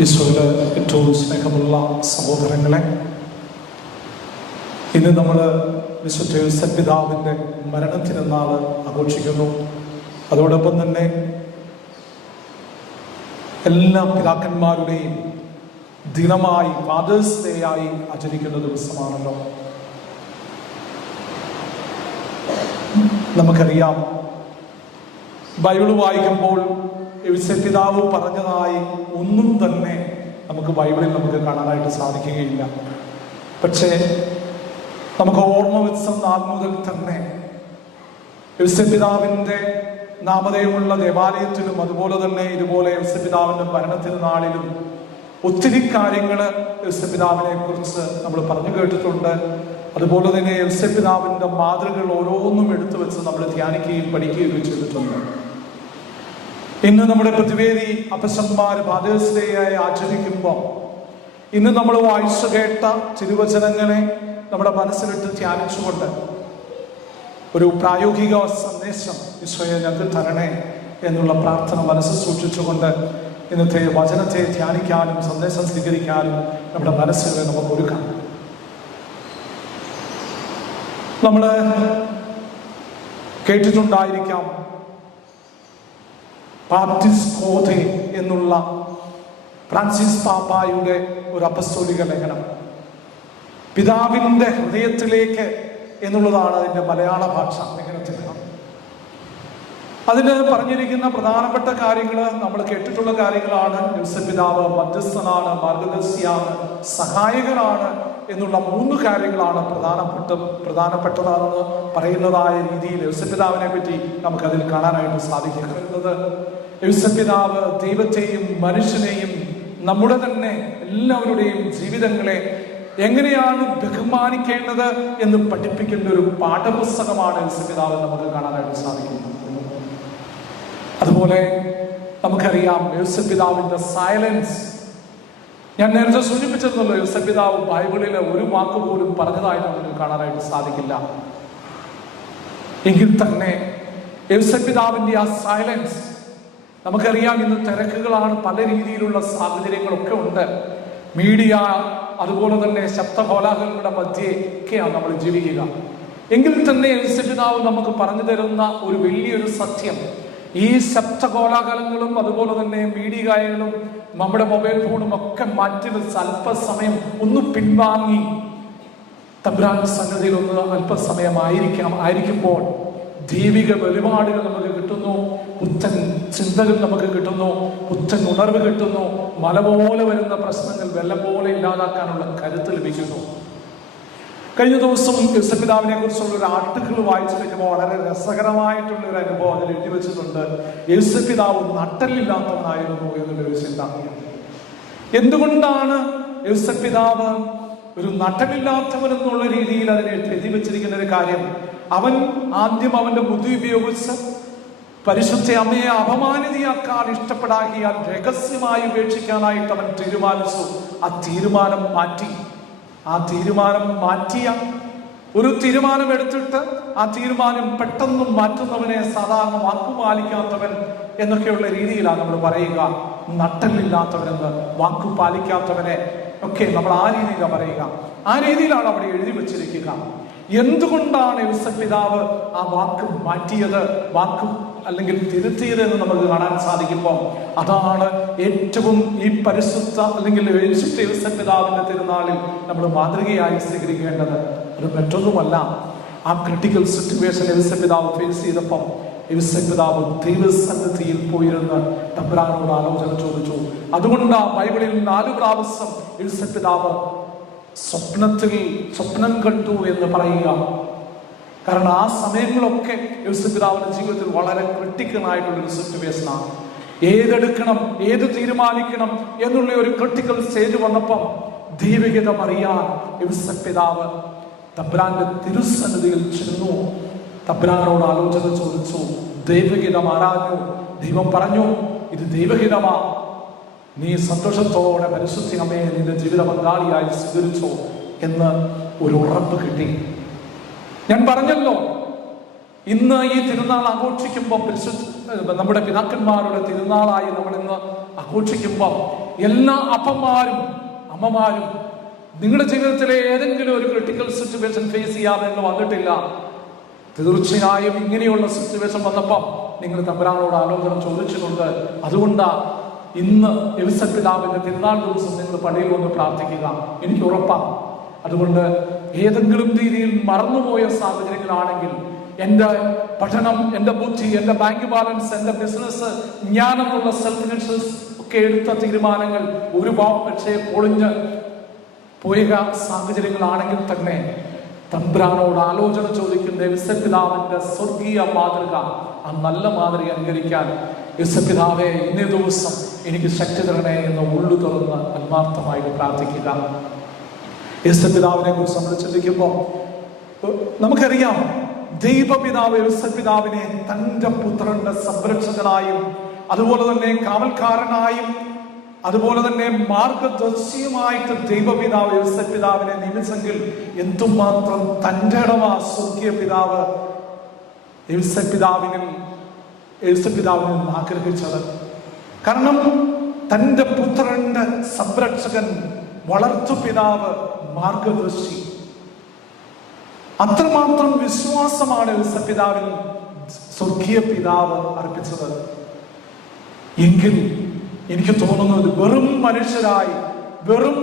ഈശോയുടെ ഏറ്റവും സ്നേഹമുള്ള സഹോദരങ്ങളെ, ഇന്ന് നമ്മൾ വിശുദ്ധ യോസേഫ് പിതാവിൻ്റെ മരണത്തിരുന്നാൾ ആഘോഷിക്കുന്നു. അതോടൊപ്പം തന്നെ എല്ലാ പിതാക്കന്മാരുടെയും ദിനമായി ഫാദേഴ്സ് ഡേ ആയി ആചരിക്കുന്ന ദിവസമാണല്ലോ. നമുക്കറിയാം, ബൈബിൾ വായിക്കുമ്പോൾ യോസേഫ് പിതാവ് പറഞ്ഞതായി ഒന്നും തന്നെ നമുക്ക് ബൈബിളിൽ നമുക്ക് കാണാനായിട്ട് സാധിക്കുകയില്ല. പക്ഷേ നമുക്ക് ഓർമ്മ വെച്ച നാൾ മുതൽ തന്നെ യോസേഫ് പിതാവിൻ്റെ നാമധേയമുള്ള ദേവാലയത്തിലും അതുപോലെ തന്നെ ഇതുപോലെ യോസേഫ് പിതാവിൻ്റെ മരണത്തിരുന്നാളിലും ഒത്തിരി കാര്യങ്ങൾ യോസേഫ് പിതാവിനെ കുറിച്ച് നമ്മൾ പറഞ്ഞു കേട്ടിട്ടുണ്ട്. അതുപോലെ തന്നെ യോസേഫ് പിതാവിൻ്റെ മാതൃകകൾ ഓരോന്നും എടുത്തു വെച്ച് നമ്മൾ ധ്യാനിക്കുകയും പഠിക്കുകയും ചെയ്തിട്ടുണ്ട്. ഇന്ന് നമ്മുടെ പ്രതിവേദി അപ്പച്ചന്മാർ ഫാദേഴ്സ് ഡേ ആയി ആചരിക്കുമ്പോൾ ഇന്ന് നമ്മൾ വായിച്ചു കേട്ട തിരുവചനങ്ങളെ നമ്മുടെ മനസ്സിലിട്ട് ധ്യാനിച്ചുകൊണ്ട് ഒരു പ്രായോഗിക സന്ദേശം ഈശോയെ ഞങ്ങൾക്ക് തരണേ എന്നുള്ള പ്രാർത്ഥന മനസ്സിൽ സൂക്ഷിച്ചുകൊണ്ട് ഇന്നത്തെ വചനത്തെ ധ്യാനിക്കാനും സന്ദേശം സ്വീകരിക്കാനും നമ്മുടെ മനസ്സുകളെ നമുക്ക് ഒരുക്കാം. നമ്മൾ കേട്ടിട്ടുണ്ടായിരിക്കാം പാർട്ടിസ് കോതെ എന്നുള്ള ഫ്രാൻസിസ് പാപ്പായുടെ ഒരു അപ്പസ്തോലിക ലേഖനം, പിതാവിൻ്റെ ഹൃദയത്തിലേക്ക് എന്നുള്ളതാണ് അതിൻ്റെ മലയാള ഭാഷ ലേഖനത്തിൽ. അതിന് പറഞ്ഞിരിക്കുന്ന പ്രധാനപ്പെട്ട കാര്യങ്ങൾ നമ്മൾ കേട്ടിട്ടുള്ള കാര്യങ്ങളാണ്. യോസേഫ് പിതാവ് മധ്യസ്ഥനാണ്, മാർഗദർശിയാണ്, സഹായകനാണ് എന്നുള്ള 3 കാര്യങ്ങളാണ് പ്രധാനപ്പെട്ടതാണെന്ന് പറയുന്നതായ രീതിയിൽ യോസേഫ് പിതാവിനെ പറ്റി നമുക്കതിൽ കാണാനായിട്ട് സാധിക്കുന്നത്. യോസേഫ് പിതാവ് ദൈവത്തെയും മനുഷ്യനെയും നമ്മുടെ തന്നെ എല്ലാവരുടെയും ജീവിതങ്ങളെ എങ്ങനെയാണ് ബഹുമാനിക്കേണ്ടത് എന്ന് പഠിപ്പിക്കേണ്ട ഒരു പാഠപുസ്തകമാണ് യോസേഫ് പിതാവ് നമുക്ക് കാണാനായിട്ട് സാധിക്കുന്നത്. അതുപോലെ നമുക്കറിയാം യോസേഫ് പിതാവിന്റെ സൈലൻസ്. ഞാൻ നേരത്തെ സൂചിപ്പിച്ചിരുന്നല്ലോ, യോസേഫ് പിതാവ് ബൈബിളിലെ ഒരു വാക്ക് പോലും പറഞ്ഞതായിട്ട് നമുക്ക് കാണാനായിട്ട് സാധിക്കില്ല. എങ്കിൽ തന്നെ യോസേഫ് പിതാവിന്റെ ആ സൈലൻസ് നമുക്കറിയാം. ഇന്ന് തിരക്കുകളാണ്, പല രീതിയിലുള്ള സാഹചര്യങ്ങളൊക്കെ ഉണ്ട്. മീഡിയ അതുപോലെ തന്നെ ശബ്ദകോലാഹലങ്ങളുടെ മധ്യേയൊക്കെയാണ് നമ്മൾ ജീവിക്കുക. എങ്കിൽ തന്നെ യോസേഫ് പിതാവ് നമുക്ക് പറഞ്ഞു തരുന്ന ഒരു വലിയൊരു സത്യം, ഈ ശബ്ദകോലാഹലങ്ങളും അതുപോലെ തന്നെ മീഡിയകളും നമ്മുടെ മൊബൈൽ ഫോണും ഒക്കെ മാറ്റി വെച്ച് അല്പസമയം ഒന്ന് പിൻവാങ്ങി തമ്പുരാന്റെ സന്നിധിയിൽ ഒന്ന് അല്പസമയം ആയിരിക്കുമ്പോൾ ദൈവിക വെളിപാടുകൾ നമുക്ക് കിട്ടുന്നു, പുത്തൻ ചിന്തകൾ നമുക്ക് കിട്ടുന്നു, പുത്തൻ ഉണർവ് കിട്ടുന്നു. മല പോലെ വരുന്ന പ്രശ്നങ്ങൾ വെള്ളം പോലെ ഇല്ലാതാക്കാനുള്ള കരുത്ത് ലഭിക്കുന്നു. കഴിഞ്ഞ ദിവസം യോസേഫ് പിതാവിനെ കുറിച്ചുള്ള ഒരു ആർട്ടിക്കിൾ വായിച്ചു കഴിഞ്ഞപ്പോൾ വളരെ രസകരമായിട്ടുള്ള ഒരു അനുഭവം അതിൽ എഴുതി വെച്ചിട്ടുണ്ട്. യോസേഫ് പിതാവ് നട്ടലില്ലാത്തവനായിരുന്നു എന്നുള്ളൊരു ചിന്താഗതിയാണ്. എന്തുകൊണ്ടാണ് യോസേഫ് പിതാവ് ഒരു നട്ടലില്ലാത്തവൻ എന്നുള്ള രീതിയിൽ അതിനെ എഴുതി വെച്ചിരിക്കുന്ന ഒരു കാര്യം? അവൻ ആദ്യം അവന്റെ ബുദ്ധി ഉപയോഗിച്ച് പരിശുദ്ധ അമ്മയെ അപമാനിതയാക്കാൻ ഇഷ്ടപ്പെടാകിയാൽ രഹസ്യമായി ഉപേക്ഷിക്കാനായിട്ട് അവൻ തീരുമാനിച്ചു. ആ തീരുമാനം മാറ്റിയ ഒരു തീരുമാനം എടുത്തിട്ട് ആ തീരുമാനം പെട്ടെന്ന് മാറ്റുന്നവനെ സാധാരണ വാക്കുപാലിക്കാത്തവൻ എന്നൊക്കെയുള്ള രീതിയിലാണ് നമ്മൾ പറയുക. നട്ടലില്ലാത്തവനെന്ന്, വാക്കുപാലിക്കാത്തവനെ ഒക്കെ നമ്മൾ ആ രീതിയിലാണ് പറയുക. ആ രീതിയിലാണ് അവിടെ എഴുതി വെച്ചിരിക്കുക. എന്തുകൊണ്ടാണ് യോസേഫ് പിതാവ് ആ വാക്ക് മാറ്റിയത്, അല്ലെങ്കിൽ തിരുത്തിയത് എന്ന് നമുക്ക് കാണാൻ സാധിക്കുമ്പോൾ അതാണ് ഏറ്റവും ഈ പരിശുദ്ധ അല്ലെങ്കിൽ വിശുദ്ധ യോസേഫ് പിതാവിന്റെ തിരുനാളിൽ നമ്മൾ മാതൃകയായി സ്വീകരിക്കേണ്ടത്. അത് മറ്റൊന്നുമല്ല, ആ ക്രിട്ടിക്കൽ സിറ്റുവേഷൻ യോസേഫ് പിതാവ് ഫേസ് ചെയ്തപ്പോൾ യോസേഫ് പിതാവ് ദൈവസന്നിധിയിൽ പോയിരുന്ന് തമ്പുരാനോട് ആലോചന ചോദിച്ചു. അതുകൊണ്ട് ബൈബിളിൽ 4 പ്രാവശ്യം യോസേഫ് പിതാവ് സ്വപ്നം കണ്ടു എന്ന് പറയുക. കാരണം ആ സമയങ്ങളൊക്കെ യോസേഫ് പിതാവിന്റെ ജീവിതത്തിൽ വളരെ ക്രിട്ടിക്കൽ ആയിട്ടുള്ളൊരു സിറ്റുവേഷനാണ്. ഏതെടുക്കണം, ഏത് തീരുമാനിക്കണം എന്നുള്ള ഒരു ക്രിട്ടിക്കൽ സ്റ്റേജ് വന്നപ്പം ദൈവഹിതം അറിയാൻ യോസേഫ് പിതാവ് തമ്പുരാന്റെ തിരുസന്നിധിയിൽ ചെന്നു. തമ്പുരാനോട് ആലോചന ചോദിച്ചു, ദൈവഹിതം ആരാഞ്ഞു. ദൈവം പറഞ്ഞു, ഇത് ദൈവഹിതമാ, നീ സന്തോഷത്തോടെ പരിശുദ്ധ അമ്മയെ നിന്റെ ജീവിത പങ്കാളിയായി സ്വീകരിച്ചോ എന്ന് ഒരു ഉറപ്പ് കിട്ടി. ഞാൻ പറഞ്ഞല്ലോ, ഇന്ന് ഈ തിരുനാൾ ആഘോഷിക്കുമ്പോൾ നമ്മുടെ പിതാക്കന്മാരുടെ തിരുനാളായി നമ്മൾ ഇന്ന് ആഘോഷിക്കുമ്പോൾ എല്ലാ അപ്പന്മാരും അമ്മമാരും നിങ്ങളുടെ ജീവിതത്തിലെ ഏതെങ്കിലും ഒരു ക്രിട്ടിക്കൽ സിറ്റുവേഷൻ ഫേസ് ചെയ്യാതെ നിങ്ങൾ വന്നിട്ടില്ല. തീർച്ചയായും ഇങ്ങനെയുള്ള സിറ്റുവേഷൻ വന്നപ്പം നിങ്ങൾ തമ്പുരാനോട് ആലോചന ചോദിച്ചിട്ടുണ്ട്. അതുകൊണ്ടാ ഇന്ന് എലിസബത്ത് പിതാവിന്റെ തിരുനാൾ ദിവസം നിങ്ങൾ പള്ളിയിൽ വന്ന് പ്രാർത്ഥിക്കുക. എനിക്ക് ഉറപ്പാണ്. അതുകൊണ്ട് ഏതെങ്കിലും രീതിയിൽ മറന്നുപോയ സാഹചര്യങ്ങളാണെങ്കിൽ എൻ്റെ പഠനം, എൻ്റെ ബുദ്ധി, എൻ്റെ ബാങ്ക് ബാലൻസ്, എൻ്റെ ബിസിനസ്, ഞാനെന്നുള്ള സെൽഫ് ഫിനാൻഷ്യൽസ് ഒക്കെ എടുത്ത തീരുമാനങ്ങൾ പക്ഷേ പൊളിഞ്ഞ് പോയ സാഹചര്യങ്ങളാണെങ്കിൽ തന്നെ തമ്പുരാനോട് ആലോചന ചോദിക്കുന്ന എലിസബത്ത് പിതാവിന്റെ സ്വർഗീയ മാതൃക, ആ നല്ല മാതൃക അനുകരിക്കാൻ എലിസബത്ത് പിതാവേ ഇന്നേ ദിവസം എനിക്ക് ശക്തി തരണേ എന്ന് ഉള്ളു തുറന്ന് ആത്മാർത്ഥമായിട്ട് പ്രാർത്ഥിക്കുക. എലിസബത്ത് പിതാവിനെ കുറിച്ച് നമ്മൾ ചിന്തിക്കുമ്പോൾ നമുക്കറിയാം, ദൈവപിതാവ് എലിസബത്ത് പിതാവിനെ തന്റെ പുത്രന്റെ സംരക്ഷകനായും അതുപോലെ തന്നെ കാവൽക്കാരനായും അതുപോലെ തന്നെ മാർഗദർശിയുമായിട്ട് ദൈവപിതാവ് എലിസബത്ത് പിതാവിനെ നിയമിച്ചെങ്കിൽ എന്തുമാത്രം തന്റെ ഇടമാ സ്വർഗീയ പിതാവ് എലിസബത്ത് പിതാവിനിൽ ആഗ്രഹിച്ചത്. കാരണം തന്റെ പുത്രന്റെ സംരക്ഷകൻ, വളർത്തു പിതാവ്, മാർഗദർശി, അത്രമാത്രം വിശ്വാസമാണ് എലിസബത്ത് പിതാവിൽ സ്വർഗീയ പിതാവ് അർപ്പിച്ചത്. എങ്കിൽ എനിക്ക് തോന്നുന്നത് വെറും മനുഷ്യരായി, വെറും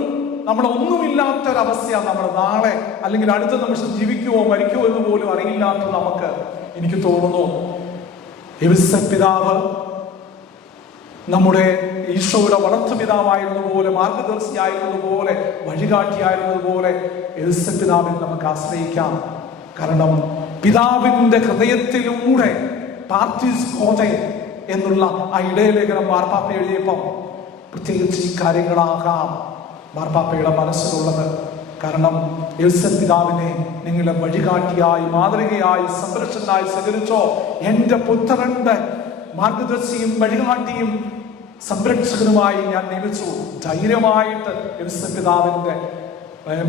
നമ്മളൊന്നുമില്ലാത്തൊരവസ്ഥയാണ് നമ്മൾ നാളെ അല്ലെങ്കിൽ അടുത്ത നിമിഷം ജീവിക്കുവോ മരിക്കുവോ എന്ന് പോലും അറിയില്ലാത്ത നമുക്ക്, എനിക്ക് തോന്നുന്നു എലിസബത്ത് പിതാവ് നമ്മുടെ ഈശോയുടെ വളർത്തു പിതാവായിരുന്നതുപോലെ, മാർഗദർശിയായിരുന്നതുപോലെ, വഴികാട്ടിയായിരുന്നതുപോലെ എലിസബത്ത് പിതാവിൽ നമുക്ക് ആശ്രയിക്കാം. കാരണം പിതാവിന്റെ ഹൃദയത്തിലൂടെ പാർട്ടീസ് കോതെ എന്നുള്ള ആ ഇടയലേഖനം മാർപ്പാപ്പ എഴുതിയപ്പം പ്രത്യേകിച്ച് ഈ കാര്യങ്ങളാകാം മാർപ്പാപ്പയുടെ മനസ്സിലുള്ളത്. കാരണം എലിസബത്ത് പിതാവിനെ നിങ്ങളെ വഴികാട്ടിയായി, മാതൃകയായി, സംരക്ഷകനായി സ്വീകരിച്ചോ. എന്റെ പുത്രന്റെ മാർഗദർശിയും വഴികാട്ടിയും സംരക്ഷകനുമായി ഞാൻ നിയമിച്ചു. ധൈര്യമായിട്ട് എലിസബത്ത് പിതാവിന്റെ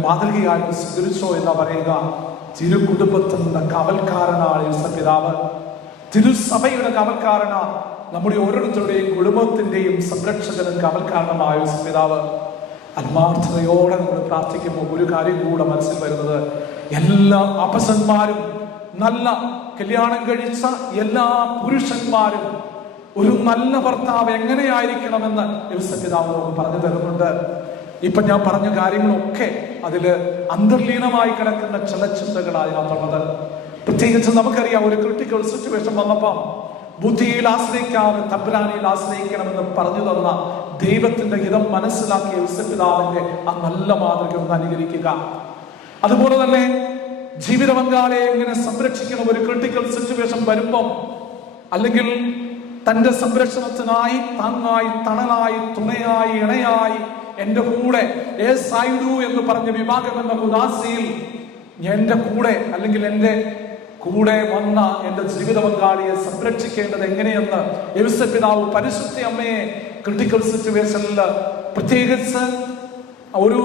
മാതൃകയായിട്ട് സ്വീകരിച്ചോ എന്നാ പറയുക. തിരു കുടുംബത്തിന്റെ കാവൽക്കാരനാണ് എലിസബത്ത് പിതാവ്. തിരുസഭയുടെ കാവൽക്കാരനാ. നമ്മുടെ ഓരോരുത്തരുടെയും കുടുംബത്തിന്റെയും സംരക്ഷകനും കാവൽക്കാരനുമായ എലിസബത്ത് പിതാവ്. ആത്മാർത്ഥതയോടെ നമ്മൾ പ്രാർത്ഥിക്കുമ്പോൾ ഒരു കാര്യം കൂടെ മനസ്സിൽ വരുന്നത്, എല്ലാ അപസന്മാരും, നല്ല കല്യാണം കഴിച്ച എല്ലാ പുരുഷന്മാരും ഒരു നല്ല ഭർത്താവ് എങ്ങനെയായിരിക്കണമെന്ന് എലിസബത്ത് പിതാവ് നമുക്ക് പറഞ്ഞു തരുന്നുണ്ട്. ഇപ്പൊ ഞാൻ പറഞ്ഞ കാര്യങ്ങളൊക്കെ അതില് അന്തർലീനമായി കിടക്കുന്ന ചില ചിന്തകളാണ് അതിനകത്തുള്ളത്. പ്രത്യേകിച്ച് നമുക്കറിയാം, ഒരു ക്രിട്ടിക്കൽ സിറ്റുവേഷൻ വന്നപ്പം ബുദ്ധിയിൽ ആശ്രയിക്കാതെ തമ്പുരാനിൽ ആശ്രയിക്കണമെന്ന് പറഞ്ഞു തന്ന ദൈവത്തിന്റെ ഹിതം മനസ്സിലാക്കിയ എലിസബത്ത് പിതാവിന്റെ ആ നല്ല മാതൃക ഒന്ന് അനുകരിക്കുക. അതുപോലെ തന്നെ ജീവിത പങ്കാളിയെ എങ്ങനെ സംരക്ഷിക്കണം ഒരു ക്രിട്ടിക്കൽ സിറ്റുവേഷൻ വരുമ്പം, അല്ലെങ്കിൽ തന്റെ സംരക്ഷണത്തിനായി, താങ്ങായി, തണലായി, തുണയായി, ഇണയായി, എന്റെ കൂടെ എന്ന് പറഞ്ഞ വിഭാഗം എന്ന ഉദാസിയിൽ എന്റെ കൂടെ അല്ലെങ്കിൽ എന്റെ കൂടെ വന്ന എന്റെ ജീവിത പങ്കാളിയെ സംരക്ഷിക്കേണ്ടത് എങ്ങനെയെന്ന് എലിസബത്ത് പിതാവ് പരിശുദ്ധ അമ്മയെ ക്രിട്ടിക്കൽ സിറ്റുവേഷനിൽ, പ്രത്യേകിച്ച് ഒരു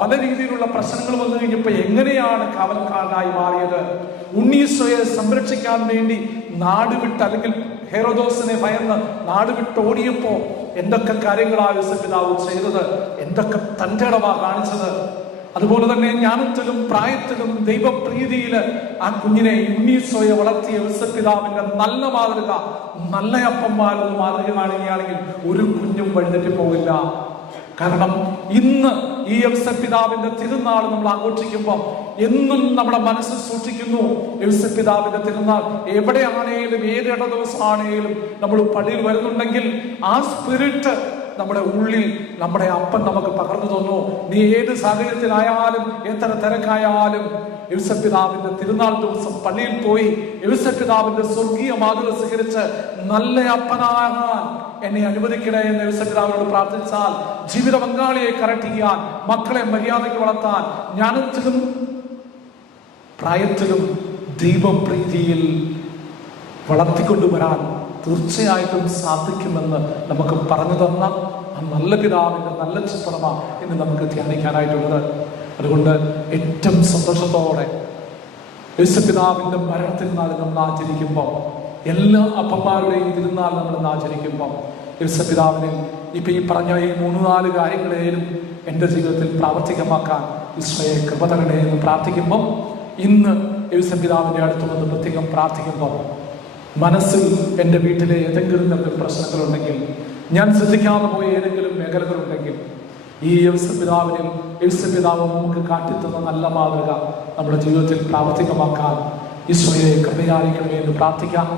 പല രീതിയിലുള്ള പ്രശ്നങ്ങൾ വന്നു കഴിഞ്ഞപ്പോ എങ്ങനെയാണ് കാവൽക്കാരനായി മാറിയത്, ഉണ്ണീശോയെ സംരക്ഷിക്കാൻ വേണ്ടി നാടുവിട്ട് അല്ലെങ്കിൽ ഹെറോദോസിനെ ഭയന്ന് നാടുവിട്ട് ഓടിയപ്പോ എന്തൊക്കെ കാര്യങ്ങളാണ് എലിസബത്ത് പിതാവ് ചെയ്തത്, എന്തൊക്കെ തന്റെ ഇടവാ കാണിച്ചത്. അതുപോലെ തന്നെ ജ്ഞാനത്തിലും പ്രായത്തിലും ദൈവപ്രീതിയിൽ ആ കുഞ്ഞിനെ ഉണ്ണീശോയെ വളർത്തിയ എലിസബത്ത് പിതാവിന്റെ നല്ല മാതൃക, നല്ല അപ്പന്മാരെന്ന് മാതൃക കാണുകയാണെങ്കിൽ ഒരു കുഞ്ഞും വഴിതെറ്റി പോകില്ല. കാരണം ഇന്ന് ഈ എലിസബത്ത് പിതാവിന്റെ തിരുനാൾ നമ്മൾ ആഘോഷിക്കുമ്പോൾ എന്നും നമ്മുടെ മനസ്സിൽ സൂക്ഷിക്കുന്നു. എലിസബത്ത് പിതാവിന്റെ തിരുനാൾ എവിടെയാണേലും ഏതിട ദിവസമാണേലും നമ്മൾ പള്ളിയിൽ വരുന്നുണ്ടെങ്കിൽ ആ സ്പിരിറ്റ് നമ്മുടെ ഉള്ളിൽ നമ്മുടെ അപ്പൻ നമുക്ക് പകർന്നു തന്നു. നീ ഏത് സാഹചര്യത്തിലായാലും എത്ര തിരക്കായാലും എലിസബത്ത് പിതാവിന്റെ തിരുനാൾ ദിവസം പള്ളിയിൽ പോയി എലിസബത്ത് പിതാവിന്റെ സ്വർഗീയ മാതൃക സ്വീകരിച്ച് നല്ല അപ്പനാകാൻ എന്നെ അനുവദിക്കണേ എന്ന് എലിസബത്ത് പിതാവിനോട് പ്രാർത്ഥിച്ചാൽ, ജീവിത പങ്കാളിയെ കറക്റ്റ് ചെയ്യാൻ, മക്കളെ മര്യാദയ്ക്ക് വളർത്താൻ, ജ്ഞാനത്തിലും പ്രായത്തിലും ദൈവപ്രീതിയിൽ വളർത്തിക്കൊണ്ടുവരാൻ തീർച്ചയായിട്ടും സാധിക്കുമെന്ന് നമുക്ക് പറഞ്ഞു തന്ന ആ നല്ല പിതാവിന്റെ നല്ല ചിത്രമാണ് ഇന്ന് നമുക്ക് ധ്യാനിക്കാനായിട്ടുള്ളത്. അതുകൊണ്ട് ഏറ്റവും സന്തോഷത്തോടെ എലിസബത്ത് പിതാവിന്റെ മരണത്തിൽ നാൾ നമ്മൾ ആചരിക്കുമ്പോൾ എല്ലാ അപ്പന്മാരുടെയും തിരുനാൾ നമ്മൾ ആചരിക്കുമ്പോൾ യേശുപിതാവിനെ ഇപ്പൊ ഈ പറഞ്ഞ ഈ 3-4 കാര്യങ്ങളെയും എൻ്റെ ജീവിതത്തിൽ പ്രാവർത്തികമാക്കാൻ ഈശോയെ കൃപ തരണേ എന്ന് പ്രാർത്ഥിക്കുമ്പോൾ, ഇന്ന് യേശുപിതാവിൻ്റെ അടുത്ത് വന്ന് പ്രത്യേകം പ്രാർത്ഥിക്കുമ്പോൾ മനസ്സിൽ എൻ്റെ വീട്ടിലെ ഏതെങ്കിലും തരത്തിൽ പ്രശ്നങ്ങളുണ്ടെങ്കിൽ, ഞാൻ ശ്രദ്ധിക്കാതെ പോയ ഏതെങ്കിലും മേഖലകളുണ്ടെങ്കിൽ, ഈ യേശുപിതാവ് നമുക്ക് കാട്ടിത്തന്ന നല്ല മാതൃക നമ്മുടെ ജീവിതത്തിൽ പ്രാവർത്തികമാക്കാൻ ഈശോയെ കൃപയായിരിക്കണമേ എന്ന് പ്രാർത്ഥിക്കാം.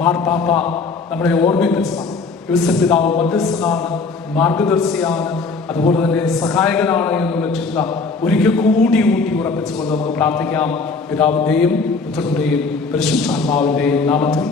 മാർപ്പാപ്പ നമ്മളെ ഓർമ്മിപ്പിച്ച യേശുപിതാവ് മധ്യസ്ഥനാണ്, മാർഗദർശിയാണ്, അതുപോലെ തന്നെ സഹായകനാണ് എന്നുള്ള ചിന്ത ഒരിക്കൽ കൂടി ഉറപ്പിച്ചുകൊണ്ട് നമുക്ക് പ്രാർത്ഥിക്കാം. പിതാവിൻ്റെയും പുത്രൻ്റെയും പരിശുദ്ധാത്മാവിൻ്റെയും നാമത്തിൽ.